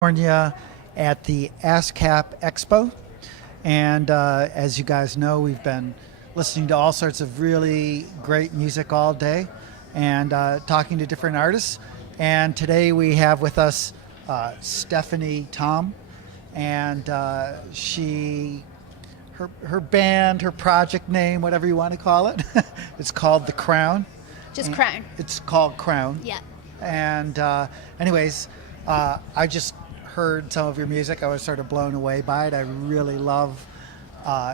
California at the ASCAP Expo. And as you guys know, we've been listening to all sorts of really great music all day and talking to different artists. And today we have with us Stephanie Tom, and her band, her project name, whatever you want to call it, it's called The Crown. Just Crown. It's called Crown. Yeah. And anyways, I just heard some of your music. I was sort of blown away by it. I really love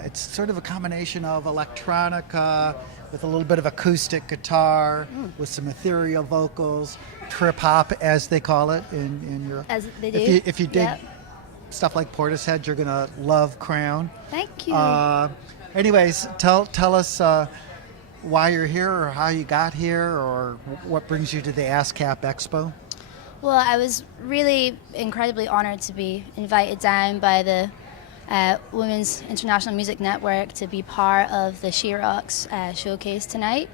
it's sort of a combination of electronica with a little bit of acoustic guitar with some ethereal vocals, trip hop as they call it in Europe. As they do. If you dig stuff like Portishead, you're gonna love Crown. Thank you. Anyways, tell us why you're here, or how you got here, or what brings you to the ASCAP Expo. Well, I was really incredibly honored to be invited down by the Women's International Music Network to be part of the She Rocks showcase tonight.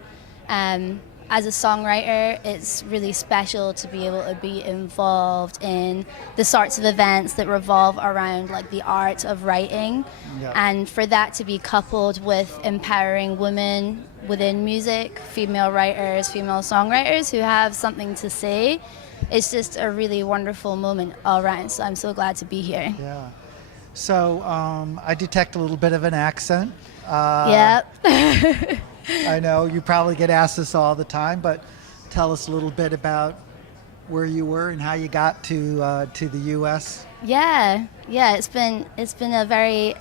As a songwriter, it's really special to be able to be involved in the sorts of events that revolve around like the art of writing, and for that to be coupled with empowering women within music, female writers, female songwriters who have something to say. It's just a really wonderful moment all around, so I'm so glad to be here. Yeah. So I detect a little bit of an accent. Yep. I know you probably get asked this all the time, but tell us a little bit about where you were and how you got to the U.S. Yeah. It's been a very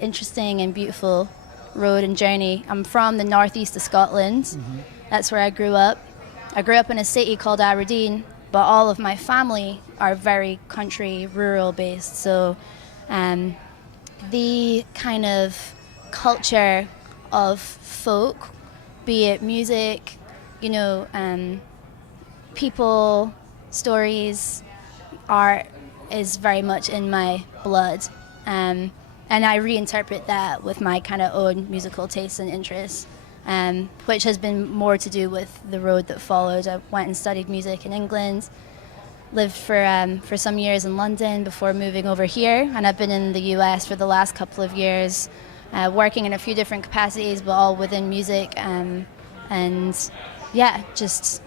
interesting and beautiful road and journey. I'm from the northeast of Scotland. Mm-hmm. That's where I grew up. I grew up in a city called Aberdeen, but all of my family are very country, rural based. So the kind of culture of folk, be it music, people, stories, art, is very much in my blood. And I reinterpret that with my kind of own musical tastes and interests, which has been more to do with the road that followed. I went and studied music in England, lived for some years in London before moving over here, and I've been in the US for the last couple of years, working in a few different capacities, but all within music, and just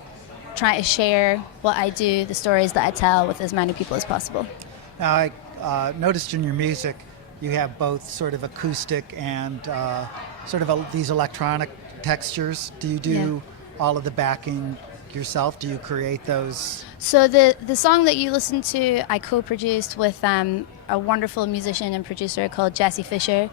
trying to share what I do, the stories that I tell, with as many people as possible. Now, I noticed in your music you have both sort of acoustic and these electronic textures. Do you do all of the backing yourself? Do you create those? So the song that you listened to, I co-produced with a wonderful musician and producer called Jesse Fisher.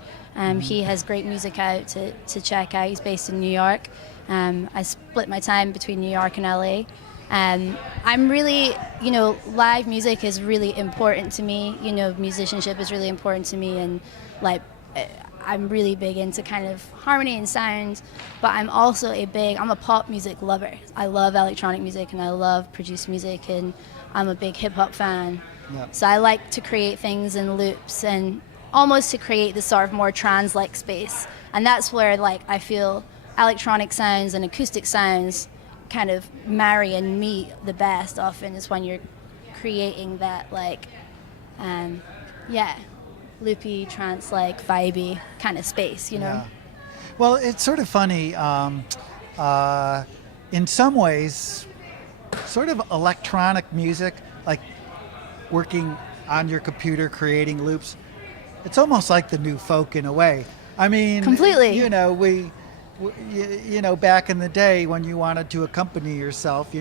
He has great music out to check out. He's based in New York. I split my time between New York and LA. I'm really, live music is really important to me. Musicianship is really important to me, and I'm really big into kind of harmony and sound, but I'm also I'm a pop music lover. I love electronic music and I love produced music, and I'm a big hip hop fan. Yep. So I like to create things in loops and almost to create this sort of more trance-like space. And that's where I feel electronic sounds and acoustic sounds kind of marry and meet the best often, is when you're creating that loopy, trance-like, vibey kind of space, Yeah. Well, it's sort of funny. In some ways, sort of electronic music, like working on your computer, creating loops, it's almost like the new folk in a way. I mean, completely. Back in the day when you wanted to accompany yourself,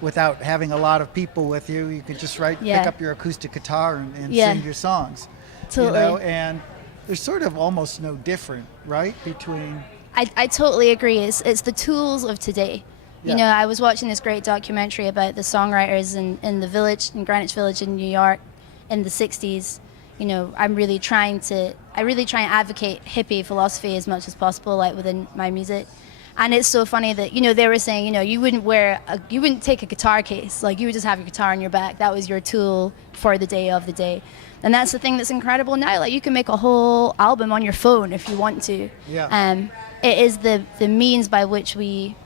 without having a lot of people with you, you could just pick up your acoustic guitar and sing your songs. Totally. And there's sort of almost no different, right, between... I totally agree. It's the tools of today. Yeah. I was watching this great documentary about the songwriters in the village, in Greenwich Village in New York in the 60s. I really try and advocate hippie philosophy as much as possible, within my music. And it's so funny that, they were saying, you wouldn't take a guitar case. You would just have your guitar on your back. That was your tool for the day of the day. And that's the thing that's incredible now. You can make a whole album on your phone if you want to. Yeah. It is the means by which we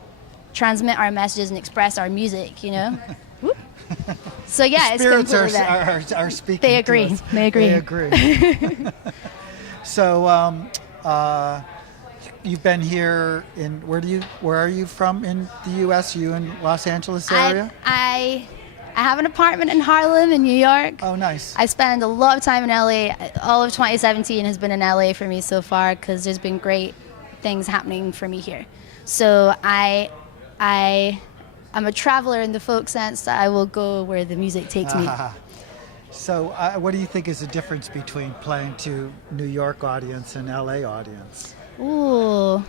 transmit our messages and express our music, Whoop. So yeah, it's Spirits completely that. are speaking. They to agree. us. They agree. They agree. So you've been here in where are you from in the U.S.? You in Los Angeles area? I have an apartment in Harlem in New York. Oh, nice. I spend a lot of time in LA. All of 2017 has been in LA for me so far because there's been great things happening for me here. So I'm a traveler in the folk sense that I will go where the music takes me. So what do you think is the difference between playing to New York audience and LA audience? Ooh.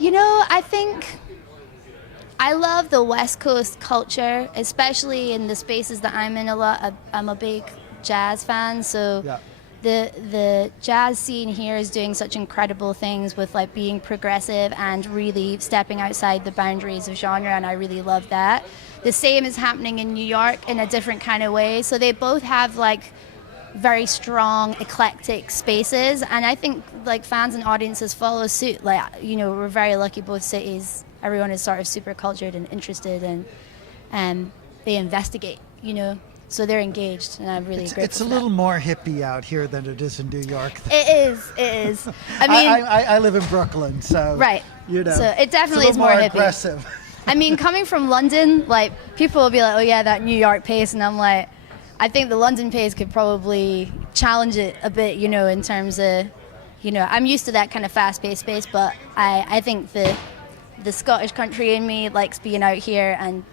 I think I love the West Coast culture, especially in the spaces that I'm in a lot. I'm a big jazz fan, so Yeah. the jazz scene here is doing such incredible things with like being progressive and really stepping outside the boundaries of genre, and I really love that. The same is happening in New York in a different kind of way. So they both have like very strong eclectic spaces, and I think like fans and audiences follow suit. Like we're very lucky, both cities. Everyone is sort of super cultured and interested, and they investigate. So they're engaged, and I'm really grateful. It's a little more hippie out here than it is in New York. It is. I mean, I live in Brooklyn, so right. So it definitely it's is more hippie. aggressive. I mean, coming from London, like people will be like, "Oh yeah, that New York pace," and I'm like, I think the London pace could probably challenge it a bit, in terms of, I'm used to that kind of fast-paced space, but I think the Scottish country in me likes being out here and,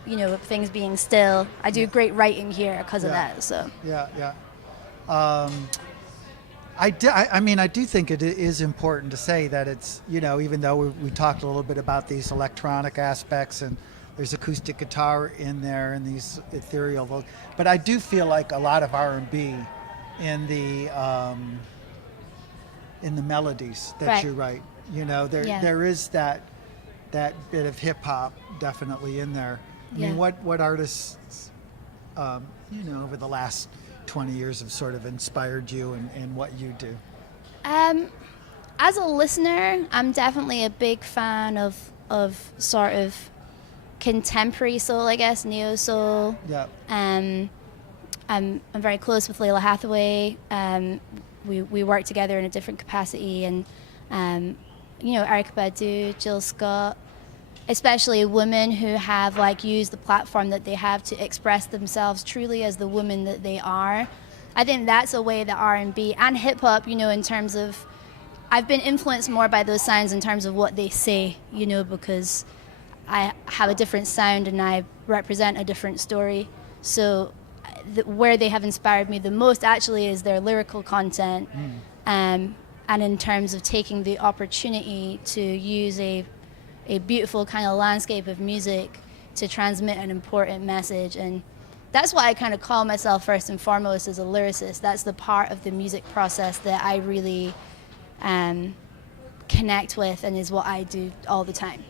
things being still. I do great writing here because of that, so. Yeah. I do think it is important to say that it's, even though we talked a little bit about these electronic aspects and there's acoustic guitar in there and these ethereal vocals, but I do feel like a lot of R&B in the melodies that you write. There is that bit of hip hop definitely in there. I mean, what artists, over the last 20 years have sort of inspired you in what you do? As a listener, I'm definitely a big fan of sort of contemporary soul, I guess, neo soul. Yeah. I'm very close with Layla Hathaway. We work together in a different capacity, and Erykah Badu, Jill Scott, especially women who have like used the platform that they have to express themselves truly as the women that they are. I think that's a way that R&B and hip hop, in terms of, I've been influenced more by those sounds in terms of what they say, because I have a different sound and I represent a different story. So where they have inspired me the most actually is their lyrical content, and in terms of taking the opportunity to use a beautiful kind of landscape of music to transmit an important message. And that's why I kind of call myself first and foremost as a lyricist. That's the part of the music process that I really connect with, and is what I do all the time,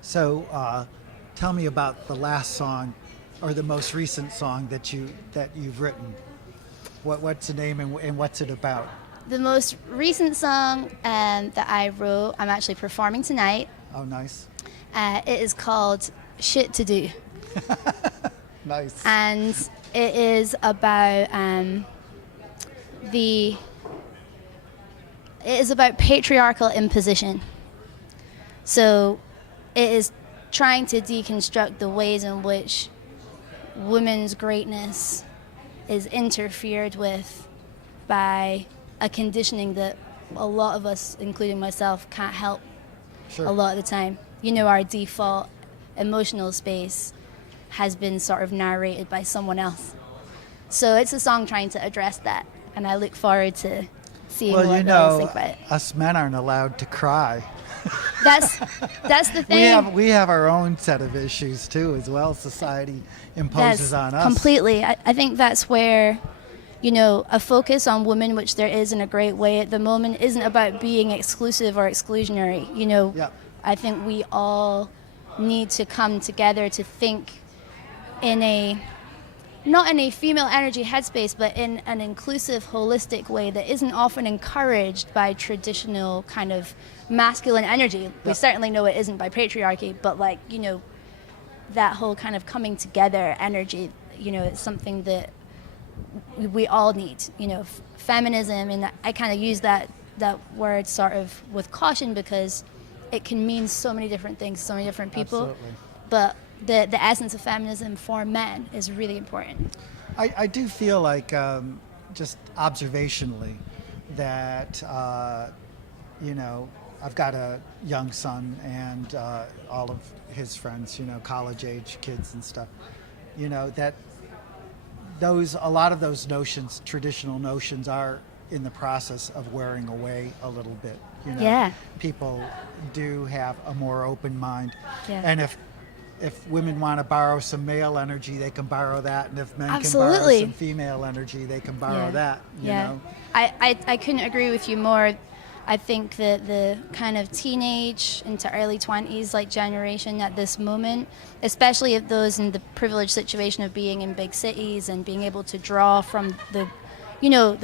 So tell me about the last song or the most recent song that you've written. What's the name and what's it about? The most recent song that I wrote, I'm actually performing tonight. Oh, nice. It is called Shit to Do. Nice. And it is about patriarchal imposition. So it is trying to deconstruct the ways in which women's greatness is interfered with by a conditioning that a lot of us, including myself, can't help. Sure. A lot of the time. Our default emotional space has been sort of narrated by someone else. So it's a song trying to address that, and I look forward to seeing what others think about it. Us men aren't allowed to cry. That's the thing. We have our own set of issues too, as well. Society imposes on us. Completely. I think that's where, a focus on women, which there is in a great way at the moment, isn't about being exclusive or exclusionary. I think we all need to come together to think not in a female energy headspace, but in an inclusive, holistic way that isn't often encouraged by traditional kind of masculine energy. We certainly know it isn't by patriarchy, but that whole kind of coming together energy, it's something that we all need, feminism. And I kind of use that word sort of with caution, because it can mean so many different things, so many different people. Absolutely. But the essence of feminism for men is really important. I do feel like, just observationally, that, I've got a young son, and all of his friends, college age kids and stuff, that a lot of those notions, traditional notions, are in the process of wearing away a little bit. Yeah. People do have a more open mind. Yeah. And if women want to borrow some male energy, they can borrow that, and if men Absolutely. can borrow some female energy, they can borrow that. You know? I couldn't agree with you more. I think that the kind of teenage into early 20s like generation at this moment, especially of those in the privileged situation of being in big cities and being able to draw from the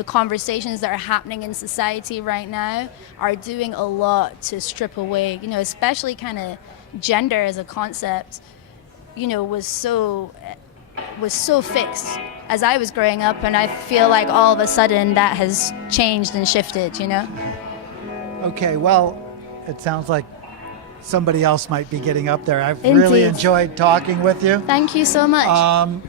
conversations that are happening in society right now, are doing a lot to strip away, especially kind of gender as a concept, was so fixed as I was growing up, and I feel like all of a sudden that has changed and shifted, Okay, well, it sounds like somebody else might be getting up there. I've really Indeed. enjoyed talking with you. Thank you so much.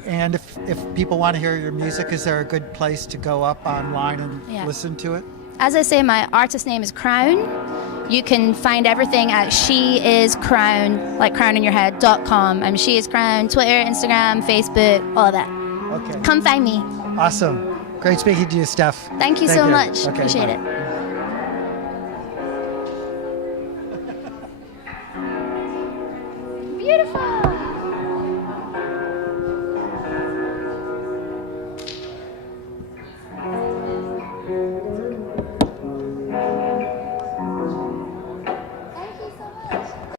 And if people want to hear your music, is there a good place to go up online and listen to it? As I say, my artist name is Crown. You can find everything at sheiscrown, like crowninyourhead.com. I'm She Is Crown, Twitter, Instagram, Facebook, all of that. Okay. Come find me. Awesome. Great speaking to you, Steph. Thank you so much. Okay, Appreciate bye. it. Beautiful.